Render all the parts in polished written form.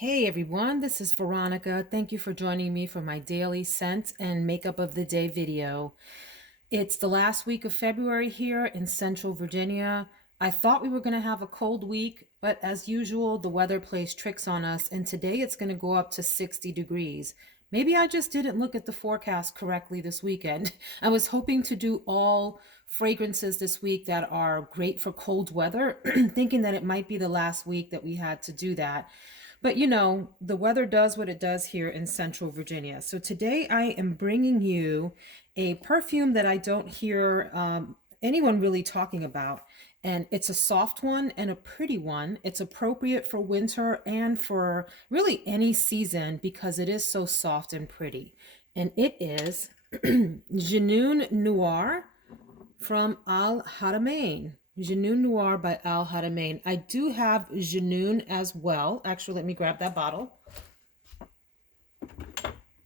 Hey everyone, this is Veronica. Thank you for joining me for my daily scent and makeup of the day video. It's the last week of February here in Central Virginia. I thought we were going to have a cold week, but as usual, the weather plays tricks on us, and today it's going to go up to 60 degrees. Maybe I just didn't look at the forecast correctly this weekend. I was hoping to do all fragrances this week that are great for cold weather, thinking that it might be the last week that we had to do that. But the weather does what it does here in Central Virginia. So today I am bringing you a perfume that I don't hear anyone really talking about. And it's a soft one and a pretty one. It's appropriate for winter and for really any season because it is so soft and pretty. And it is Jenoon Noir from Al Haramein. Jenoon Noir by Al Haramein. I do have Jenoon as well. Actually, let me grab that bottle.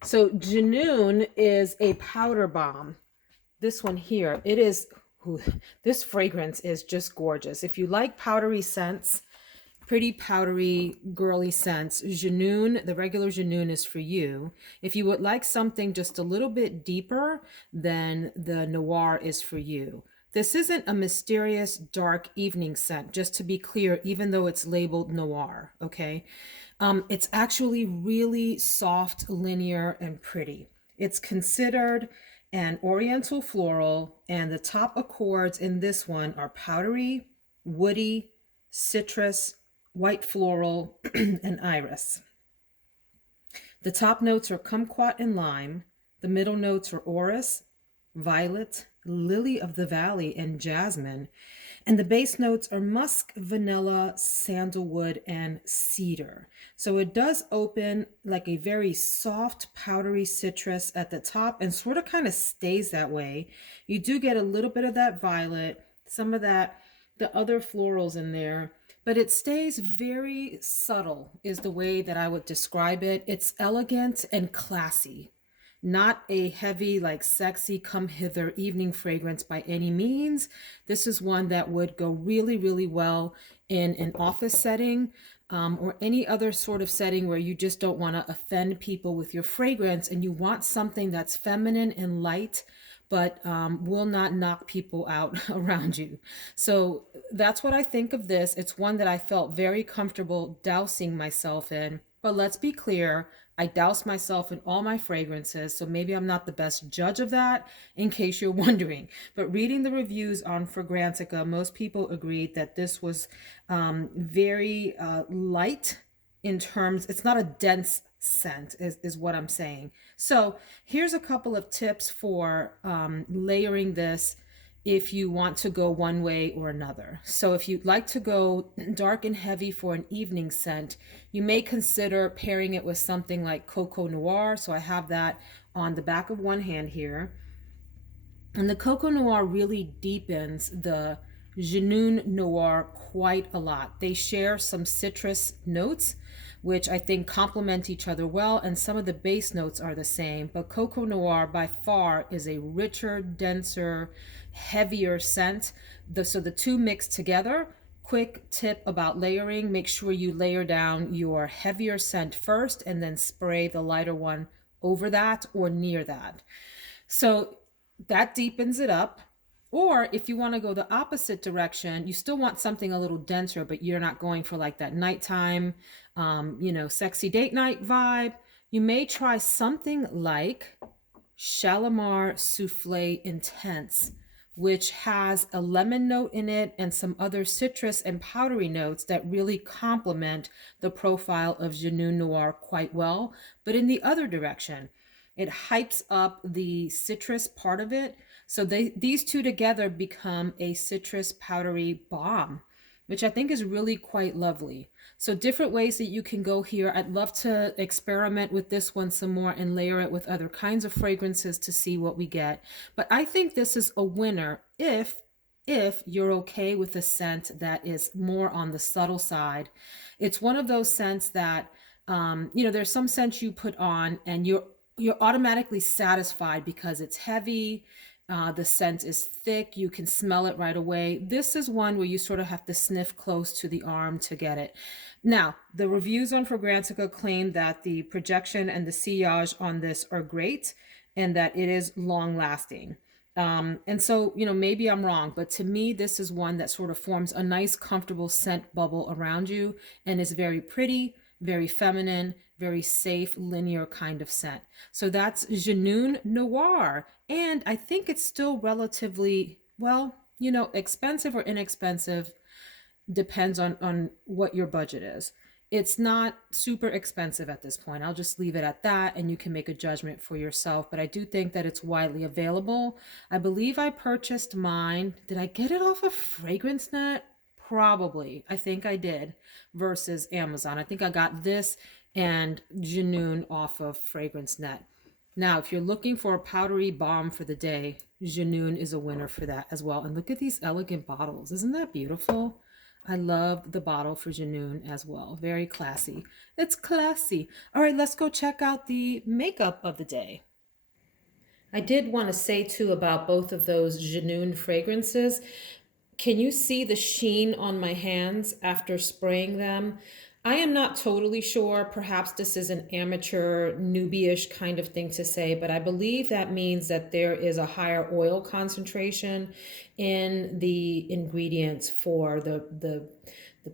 So Jenoon is a powder bomb. This one here, it is, ooh, this fragrance is just gorgeous. If you like powdery scents, pretty powdery, girly scents, Jenoon, the regular Jenoon is for you. If you would like something just a little bit deeper, then the Noir is for you. This isn't a mysterious dark evening scent, just to be clear, even though it's labeled Noir, okay? It's actually really soft, linear, and pretty. It's considered an oriental floral, and the top accords in this one are powdery, woody, citrus, white floral, and iris. The top notes are kumquat and lime. The middle notes are orris, violet, lily of the valley, and jasmine. And the base notes are musk, vanilla, sandalwood, and cedar. So it does open like a very soft, powdery citrus at the top and sort of kind of stays that way. You do get a little bit of that violet, some of that, the other florals in there, but it stays very subtle, is the way that I would describe it. It's elegant and classy. Not a heavy, like sexy, come hither evening fragrance by any means. This is one that would go really, really well in an office setting or any other sort of setting where you just don't want to offend people with your fragrance and you want something that's feminine and light but will not knock people out around you. So that's what I think of this. It's one that I felt very comfortable dousing myself in. But let's be clear, I douse myself in all my fragrances, so maybe I'm not the best judge of that, in case you're wondering. But reading the reviews on Fragrantica, most people agreed that this was very light in terms, it's not a dense scent, is what I'm saying. So here's a couple of tips for layering this if you want to go one way or another. So if you'd like to go dark and heavy for an evening scent, you may consider pairing it with something like Coco Noir. So I have that on the back of one hand here. And the Coco Noir really deepens the Jenoon Noir quite a lot. They share some citrus notes, which I think complement each other well, and some of the base notes are the same. But Coco Noir by far is a richer, denser, heavier scent. So the two mix together. Quick tip about layering, make sure you layer down your heavier scent first and then spray the lighter one over that or near that. So that deepens it up. Or if you want to go the opposite direction, you still want something a little denser, but you're not going for like that nighttime, sexy date night vibe. You may try something like Shalimar Souffle Intense, which has a lemon note in it and some other citrus and powdery notes that really complement the profile of Jenoon Noir quite well, but in the other direction. It hypes up the citrus part of it. So these two together become a citrus powdery bomb, which I think is really quite lovely. So different ways that you can go here. I'd love to experiment with this one some more and layer it with other kinds of fragrances to see what we get. But I think this is a winner if you're okay with a scent that is more on the subtle side. It's one of those scents that, there's some scents you put on and you're automatically satisfied because it's heavy The scent is thick. You can smell it right away. This is one where you sort of have to sniff close to the arm to get it. Now, the reviews on Fragrantica claim that the projection and the sillage on this are great and that it is long lasting. And so, maybe I'm wrong, but to me, this is one that sort of forms a nice, comfortable scent bubble around you and is very pretty, very feminine, very safe, linear kind of scent. So that's Jenoon Noir. And I think it's still relatively, well, expensive or inexpensive depends on what your budget is. It's not super expensive at this point. I'll just leave it at that and you can make a judgment for yourself. But I do think that it's widely available. I believe I purchased mine. Did I get it off of Fragrance Net? Probably. I think I did versus Amazon. I think I got this and Jenoon off of Fragrance Net. Now, if you're looking for a powdery balm for the day, Jenoon is a winner for that as well. And look at these elegant bottles. Isn't that beautiful? I love the bottle for Jenoon as well. Very classy. It's classy. All right, let's go check out the makeup of the day. I did want to say too about both of those Jenoon fragrances. Can you see the sheen on my hands after spraying them? I am not totally sure. Perhaps this is an amateur, newbie-ish kind of thing to say, but I believe that means that there is a higher oil concentration in the ingredients for the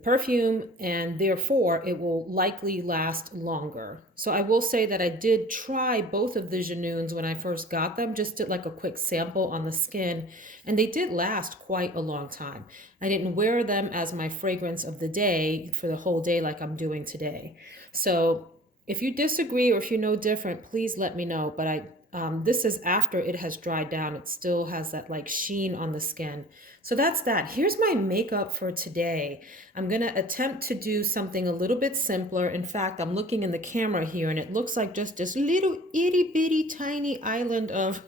perfume, and therefore it will likely last longer. So I will say that I did try both of the Jenoons when I first got them, just did like a quick sample on the skin, and they did last quite a long time. I didn't wear them as my fragrance of the day for the whole day like I'm doing today. So if you disagree or if you know different, please let me know. But this is after it has dried down. It still has that like sheen on the skin. So that's that. Here's my makeup for today. I'm going to attempt to do something a little bit simpler. In fact, I'm looking in the camera here and it looks like just this little itty bitty tiny island of,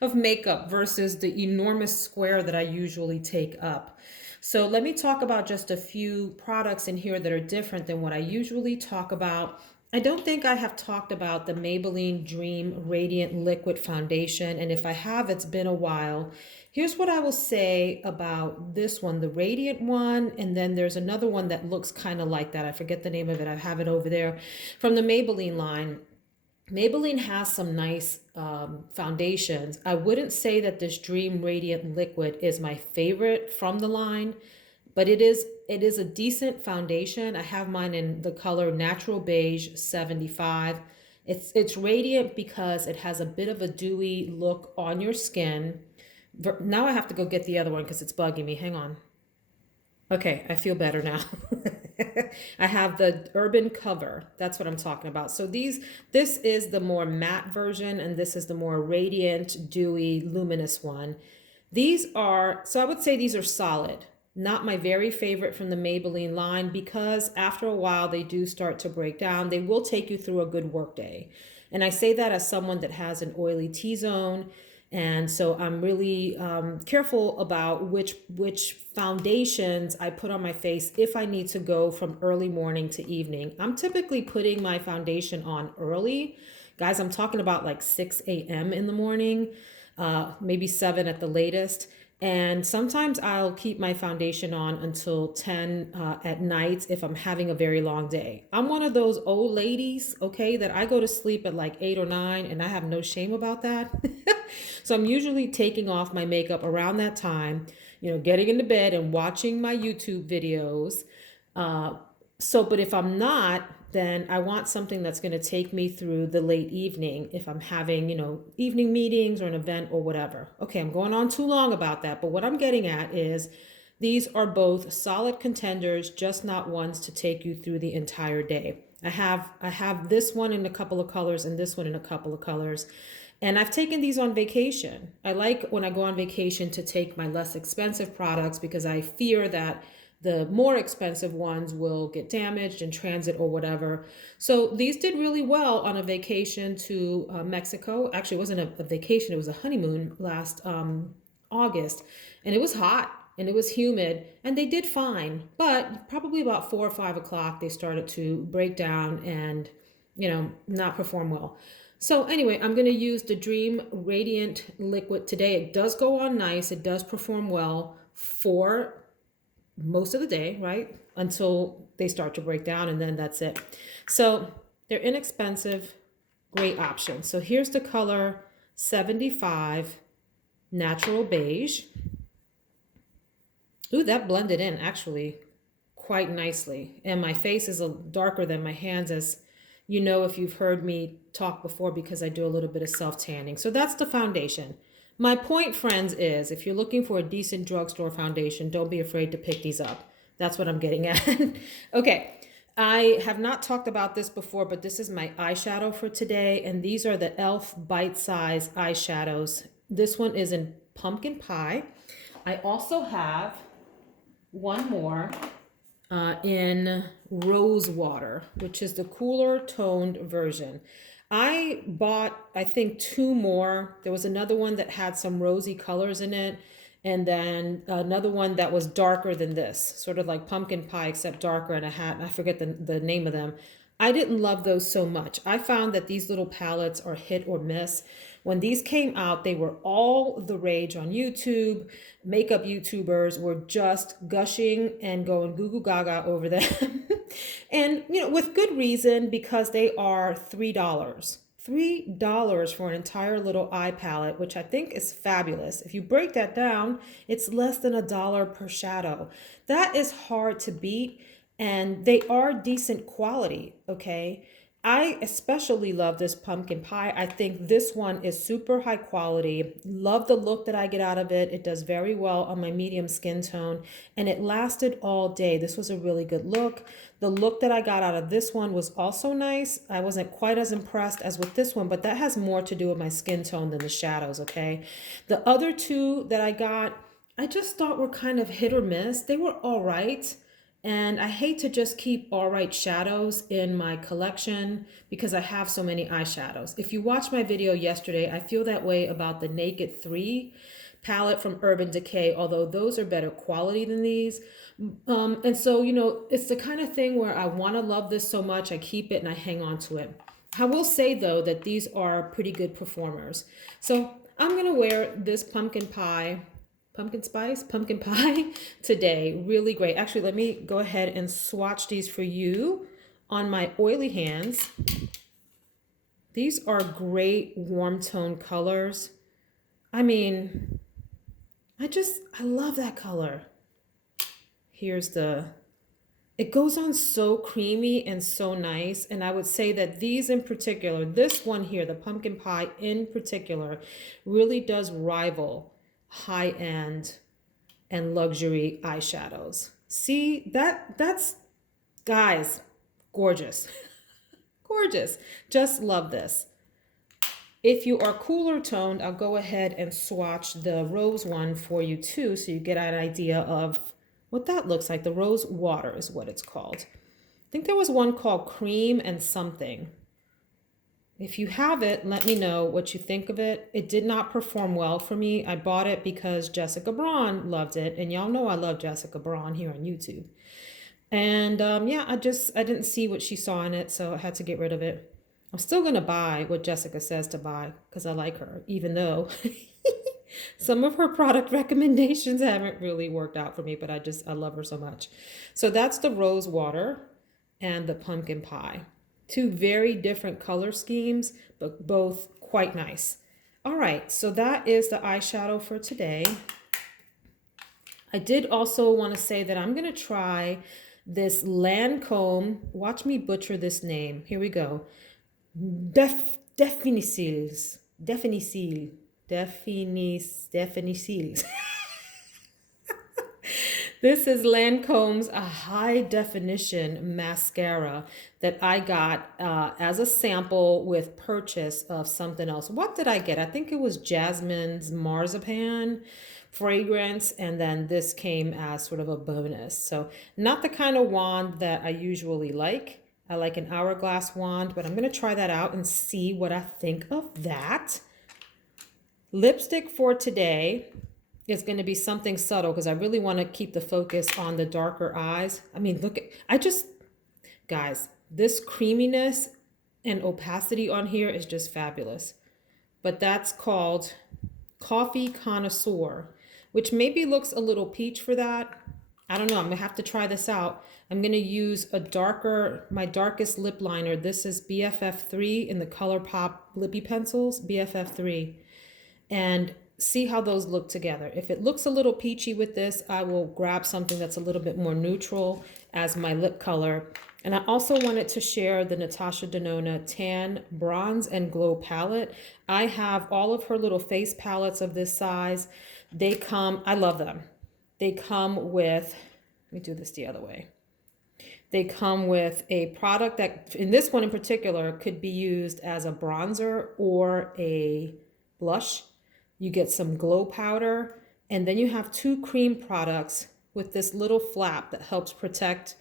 of makeup versus the enormous square that I usually take up. So let me talk about just a few products in here that are different than what I usually talk about. I don't think I have talked about the Maybelline Dream Radiant Liquid Foundation, and if I have, it's been a while. Here's what I will say about this one, the Radiant one, and then there's another one that looks kind of like that. I forget the name of it. I have it over there from the Maybelline line. Maybelline has some nice foundations. I wouldn't say that this Dream Radiant Liquid is my favorite from the line, but it is a decent foundation. I have mine in the color Natural Beige 75. It's radiant because it has a bit of a dewy look on your skin. Now I have to go get the other one because it's bugging me. Hang on. Okay, I feel better now. I have the Urban Cover. That's what I'm talking about. So this is the more matte version, and this is the more radiant, dewy, luminous one. So I would say these are solid. Not my very favorite from the Maybelline line because after a while they do start to break down. They will take you through a good work day. And I say that as someone that has an oily T-zone. And so I'm really careful about which foundations I put on my face if I need to go from early morning to evening. I'm typically putting my foundation on early. Guys, I'm talking about like 6 a.m. in the morning, maybe 7 at the latest. And sometimes I'll keep my foundation on until 10 at night if I'm having a very long day. I'm one of those old ladies, okay, that I go to sleep at like 8 or 9 and I have no shame about that. So I'm usually taking off my makeup around that time, getting into bed and watching my YouTube videos. But if I'm not, then I want something that's going to take me through the late evening if I'm having, evening meetings or an event or whatever. Okay, I'm going on too long about that. But what I'm getting at is these are both solid contenders, just not ones to take you through the entire day. I have this one in a couple of colors and this one in a couple of colors. And I've taken these on vacation. I like when I go on vacation to take my less expensive products because I fear that the more expensive ones will get damaged in transit or whatever. So these did really well on a vacation to Mexico. Actually, it wasn't a vacation, it was a honeymoon last August. And it was hot and it was humid and they did fine. But probably about 4 or 5 o'clock, they started to break down and, not perform well. So anyway, I'm going to use the Dream Radiant Liquid today. It does go on nice. It does perform well for most of the day, right? Until they start to break down, and then that's it. So they're inexpensive, great option. So here's the color 75 Natural Beige. Ooh, that blended in actually quite nicely. And my face is a darker than my hands, as you know if you've heard me talk before, because I do a little bit of self-tanning. So that's the foundation. My point, friends, is if you're looking for a decent drugstore foundation, don't be afraid to pick these up. That's what I'm getting at. Okay, I have not talked about this before, but this is my eyeshadow for today. And these are the e.l.f. bite-size eyeshadows. This one is in Pumpkin Pie. I also have one more in Rose Water, which is the cooler toned version. I bought, I think, two more. There was another one that had some rosy colors in it, and then another one that was darker than this, sort of like pumpkin pie, except darker, and a hat. I forget the name of them. I didn't love those so much. I found that these little palettes are hit or miss. When these came out, they were all the rage on YouTube. Makeup YouTubers were just gushing and going goo goo gaga over them. And, you know, with good reason, because they are $3. $3 for an entire little eye palette, which I think is fabulous. If you break that down, it's less than $1 per shadow. That is hard to beat, and they are decent quality, okay? I especially love this pumpkin pie. I think this one is super high quality. Love the look that I get out of it. It does very well on my medium skin tone, and it lasted all day. This was a really good look. The look that I got out of this one was also nice. I wasn't quite as impressed as with this one, but that has more to do with my skin tone than the shadows, okay? The other two that I got, I just thought were kind of hit or miss. They were all right. And I hate to just keep all right shadows in my collection because I have so many eyeshadows. If you watched my video yesterday, I feel that way about the Naked 3 palette from Urban Decay, although those are better quality than these. And so, you know, it's the kind of thing where I want to love this so much, I keep it and I hang on to it. I will say, though, that these are pretty good performers. So I'm going to wear this pumpkin pie today. Really great. Actually, let me go ahead and swatch these for you on my oily hands. These are great warm tone colors. I mean, I love that color. It goes on so creamy and so nice. And I would say that these in particular, this one here, the pumpkin pie in particular, really does rival high-end and luxury eyeshadows. See, that's guys, gorgeous. Gorgeous. Just love this. If you are cooler toned, I'll go ahead and swatch the rose one for you too, so you get an idea of what that looks like. The Rose Water is what it's called. I think there was one called Cream and something. If you have it, let me know what you think of it. It did not perform well for me. I bought it because Jessica Braun loved it. And y'all know I love Jessica Braun here on YouTube. And yeah, I didn't see what she saw in it, so I had to get rid of it. I'm still going to buy what Jessica says to buy because I like her, even though some of her product recommendations haven't really worked out for me, but I love her so much. So that's the Rose Water and the Pumpkin Pie. Two very different color schemes, but both quite nice. All right, so that is the eyeshadow for today. I did also want to say that I'm going to try this Lancome. Watch me butcher this name. Here we go. Definicils. This is Lancome's a high definition mascara that I got as a sample with purchase of something else. What did I get? I think it was Jasmine's Marzipan fragrance, and then this came as sort of a bonus. So not the kind of wand that I usually like. I like an hourglass wand, but I'm going to try that out and see what I think of that. Lipstick for today is going to be something subtle because I really want to keep the focus on the darker eyes. I mean, look at, guys, this creaminess and opacity on here is just fabulous. But that's called Coffee Connoisseur, which maybe looks a little peach for that. I don't know. I'm gonna have to try this out. I'm gonna use my darkest lip liner. This is BFF3 in the ColourPop Lippy Pencils, BFF3. And see how those look together. If it looks a little peachy with this, I will grab something that's a little bit more neutral as my lip color. And I also wanted to share the Natasha Denona Tan Bronze and Glow palette. I have all of her little face palettes of this size. They come, I love them. They come with, let me do this the other way. They come with a product that, in this one in particular, could be used as a bronzer or a blush. You get some glow powder, and then you have 2 cream products with this little flap that helps protect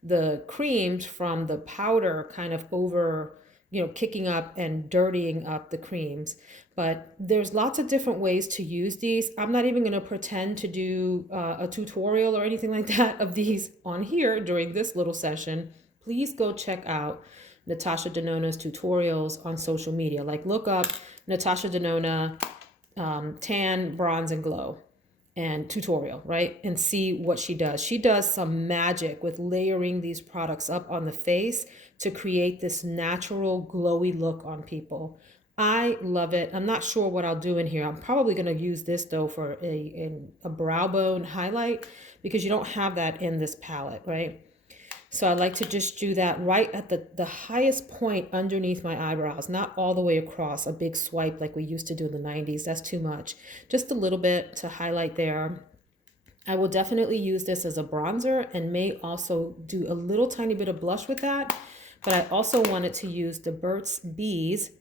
the creams from the powder kind of over, kicking up and dirtying up the creams. But there's lots of different ways to use these. I'm not even going to pretend to do a tutorial or anything like that of these on here during this little session. Please go check out Natasha Denona's tutorials on social media. Like look up Natasha Denona Tan, Bronze, and Glow and tutorial, right? And see what she does. She does some magic with layering these products up on the face to create this natural glowy look on people. I love it. I'm not sure what I'll do in here. I'm probably going to use this though for a brow bone highlight because you don't have that in this palette, right? So I like to just do that right at the highest point underneath my eyebrows, not all the way across, a big swipe like we used to do in the 90s. That's too much. Just a little bit to highlight there. I will definitely use this as a bronzer and may also do a little tiny bit of blush with that. But I also wanted to use the Burt's Bees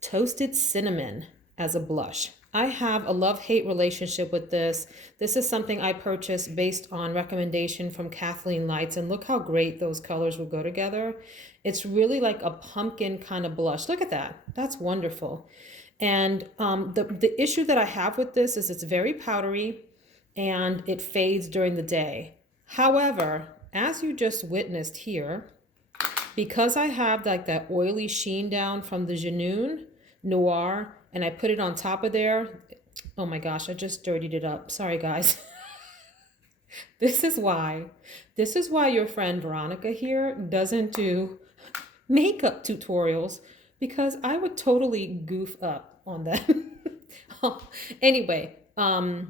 Toasted Cinnamon as a blush. I have a love-hate relationship with this. This is something I purchased based on recommendation from Kathleen Lights, and look how great those colors will go together. It's really like a pumpkin kind of blush. Look at that. That's wonderful. And the issue that I have with this is it's very powdery and it fades during the day. However, as you just witnessed here, because I have like that oily sheen down from the Jenoon Noir, and I put it on top of there. Oh my gosh, I just dirtied it up. Sorry, guys. This is why your friend Veronica here doesn't do makeup tutorials, because I would totally goof up on that. Anyway, now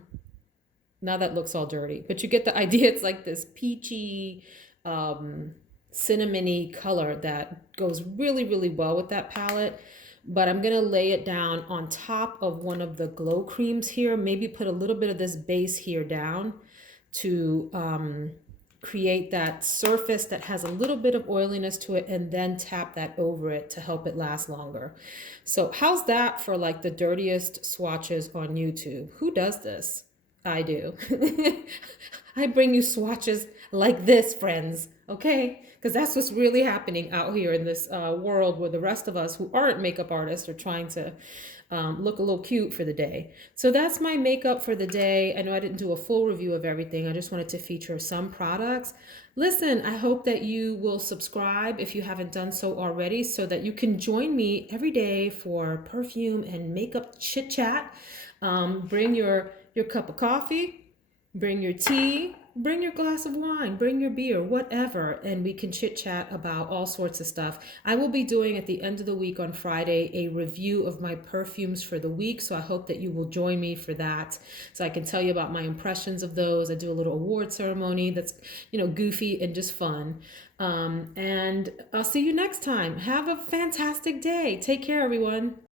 that looks all dirty, but you get the idea. It's like this peachy, cinnamony color that goes really, really well with that palette. But I'm going to lay it down on top of one of the glow creams here. Maybe put a little bit of this base here down to create that surface that has a little bit of oiliness to it, and then tap that over it to help it last longer. So how's that for like the dirtiest swatches on YouTube? Who does this? I do. I bring you swatches like this, friends, okay? Because that's what's really happening out here in this world where the rest of us who aren't makeup artists are trying to look a little cute for the day. So that's my makeup for the day. I know I didn't do a full review of everything. I just wanted to feature some products. Listen, I hope that you will subscribe if you haven't done so already, so that you can join me every day for perfume and makeup chit chat. Bring your cup of coffee, bring your tea, bring your glass of wine, bring your beer, whatever, and we can chit chat about all sorts of stuff. I will be doing at the end of the week on Friday a review of my perfumes for the week, so I hope that you will join me for that, so I can tell you about my impressions of those. I do a little award ceremony that's, goofy and just fun. And I'll see you next time. Have a fantastic day. Take care, everyone.